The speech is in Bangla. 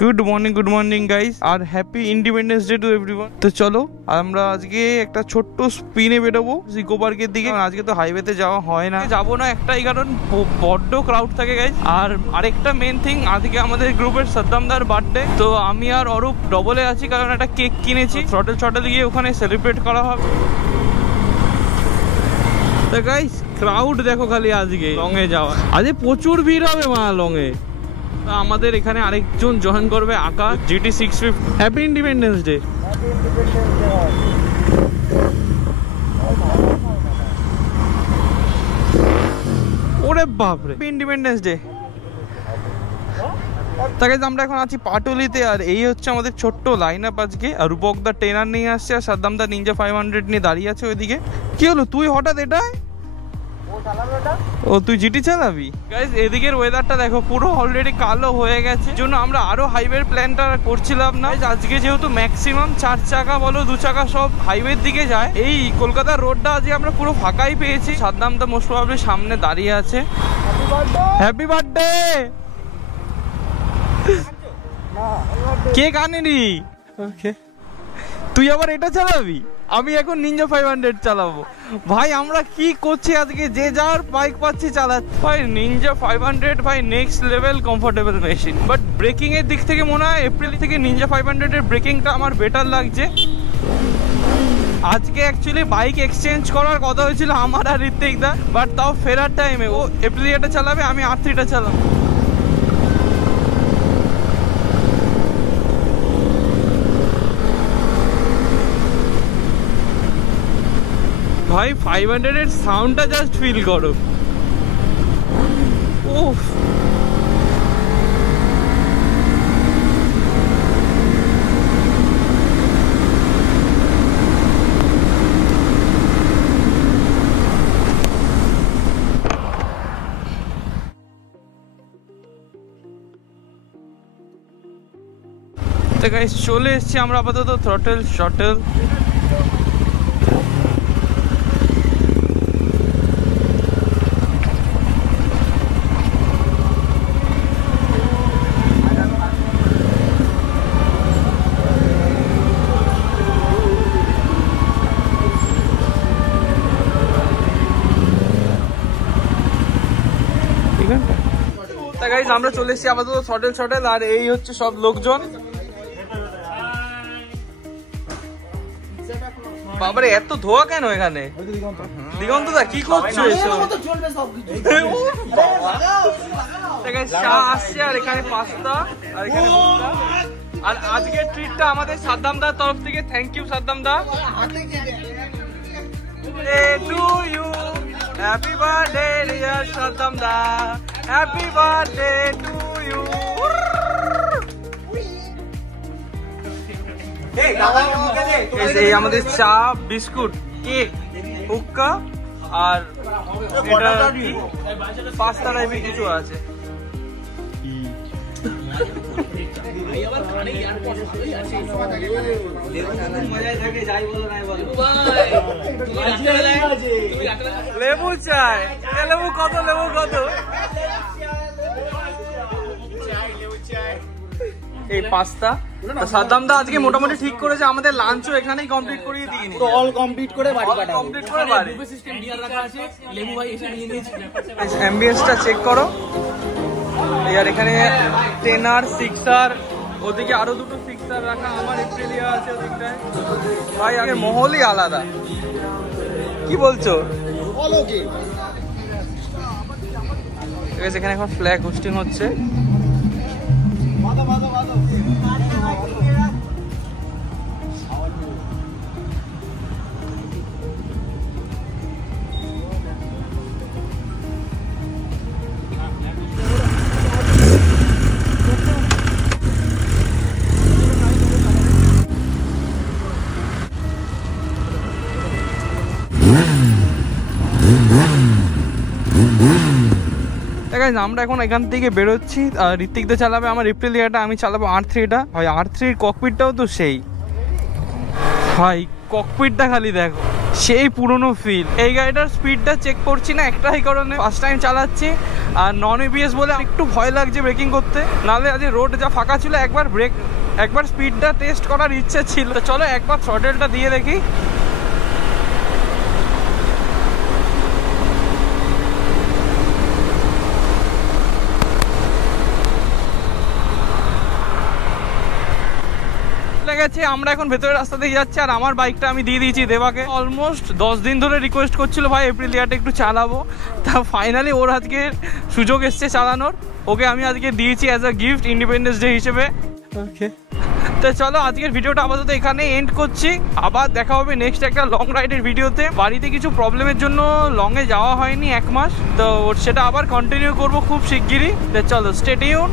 গুড মর্নিং গাইস আর happy independence day to everyone. তো চলো আমরা আজকে একটা ছোট্ট স্পিনে বেরোবো ইকো পার্কের দিকে। আজকে তো হাইওয়েতে যাওয়া হয় না, যাবো না একটাই কারণ বড্ড ক্রাউড থাকে গাইস। আর আরেকটা মেন থিং, আজকে আমাদের গ্রুপের সাদ্দামদার বার্থডে। তো আমি আর অরূপ ডবলে আছি কারণ একটা কেক কিনেছি, থ্রটেল গিয়ে ওখানে সেলিব্রেট করা হবে। তো গাইস ক্রাউড দেখো খালি আজকে লংয়ে যাওয়া, আজকে প্রচুর ভিড় হবে মা লংয়ে। আমাদের এখানে আরেকজন জয়েন করবে আকাশ, GT 650। Happy independence day. ওরে বাপরে, হ্যাপি ইন্ডিপেন্ডেন্স ডে। তাকে আমরা এখন আছি পাটুলিতে, আর এই হচ্ছে আমাদের ছোট্ট লাইন আপ আজকে। আর রূপক দা ট্রেনার নিয়ে আসছে, আর সাদ্দাম দা নিনজা 500 নিয়ে দাঁড়িয়ে আছে ওইদিকে। কি হলো তুই হঠাৎ এটা? ও তুই জিটি চালাবি? গাইস এদিকের ওয়েদারটা দেখো, পুরো অলরেডি কালো হয়ে গেছে, জন্য আমরা আরো হাইওয়ের প্ল্যানটা করছিলাম না। আজকে যেহেতু ম্যাক্সিমাম 4 চাকা বলো 2 চাকা সব হাইওয়ের দিকে যায়, এই কলকাতার রোডটা আজকে আমরা পুরো ফাঁকাই পেয়েছি। সাদ্দাম দা মোস্ট প্রবাবলি সামনে দাঁড়িয়ে আছে। Happy birthday. কেক আনেনি? ওকে, তুই আবার এটা চালাবি? আমি এখন নিনজা 500 চালাবো। ভাই আমরা কি করছি আজকে, যে যার বাইক পাচ্ছি চালাচ্ছি। ভাই নিনজা 500 ভাই next level comfortable machine, but breaking এর দিক থেকে মনে হয় এপ্রিল থেকে নিনজা 500 এর ব্রেকিংটা আমার বেটার লাগছে। আজকে অ্যাকচুয়ালি বাইক এক্সচেঞ্জ করার কথা হয়েছিল আমার আর ঋত্বিক দা, বাট তাও ফেরার টাইমে ও এপ্রিলিয়াটা চালাবে, আমি R3টা চালাবো। ভাই 500 এর সাউন্ডটা জাস্ট ফিল করো। উফ, তো গাইস চলে এসেছি আমরা আপাতত থ্রটেল শটেল। আমরা চলে এসেছি আপাতত থ্রটেল, আর এই হচ্ছে সব লোকজন। বাবারে এত ধোয়া কেন এখানে? দিগন্ত দা কি করছো? চা আসছে, আর এখানে পাস্তা, আর এখানে আর আজকের ট্রিটটা আমাদের সাদ্দাম দার তরফ থেকে। Thank you Saddam da. Happy birthday dear Saddam da, happy birthday to you. এই আমাদের চা, বিস্কুট, কেক, হুক্কা, আর এটা কি পাস্তা টাইপের কিছু আছে। লেবু চাই, লেবু কত? লেবু কত? এই পাস্তা। সাদ্দাম দা আজকে মোটামুটি ঠিক করেছে আমাদের লাঞ্চও এখানেই কমপ্লিট করিয়ে দিয়ে নি, তো অল কমপ্লিট করে বাড়ি পাঠাবো। কমপ্লিট করে বাড়ি। সিস্টেম ডিআর রাখা আছে, লেবু ভাই এসে নিয়ে নিয়েছে। অ্যাম্বিয়েন্সটা চেক করো। আর এখানে 10R 6R, ওদিকে আরো দুটো 6R রাখা, আমার এপ্রিলিয়া আছে ওদিকটায়। ভাই আগের মহলই আলাদা, কি বলছো? এখানে এখন ফ্ল্যাগ হোস্টিং হচ্ছে। আমরা এখন এখান থেকে বেরোচ্ছি। ঋত্বিক দা চালাবে আমার এপ্রিলিয়াটা, আমি চালাবো R3টা। ভাই R3 ককপিটটাও তো সেই, ভাই ককপিটটা খালি দেখো, সেই পুরনো ফিল। এই গাড়িটার স্পিডটা চেক করছি না একটাই কারণে, ফার্স্ট টাইম চালাচ্ছি আর নন এবিএস বলে একটু ভয় লাগছে ব্রেকিং করতে। নাহলে আজ রোড যা ফাঁকা ছিল একবার স্পিডটা টেস্ট করার ইচ্ছে ছিল। তো চলো একবার থ্রটেলটা দিয়ে দেখি। গেছে আমরা এখন ভেতরের রাস্তা দিয়ে যাচ্ছি আর আমার বাইকটা আমি দিয়ে দিয়েছি দেবাকে। অলমোস্ট 10 দিন ধরে রিকোয়েস্ট করছিল ভাই এপ্রিলিয়াটা একটু চালাবো, তা ফাইনালি ওর আজকে সুযোগ এসছে চালানোর। ওকে আমি আজকে দিয়েছি as a gift independence day হিসেবে। ওকে তো চলো আজকের ভিডিওটা আপাতত এখানে এন্ড করছি, আবার দেখা হবে নেক্সট একটা লং রাইডের ভিডিওতে। বাড়িতে কিছু প্রবলেমের জন্য লংয়ে যাওয়া হয়নি 1 মাস, তো সেটা আবার কন্টিনিউ করবো খুব শিগগিরই। তো চলো স্টে টিউন।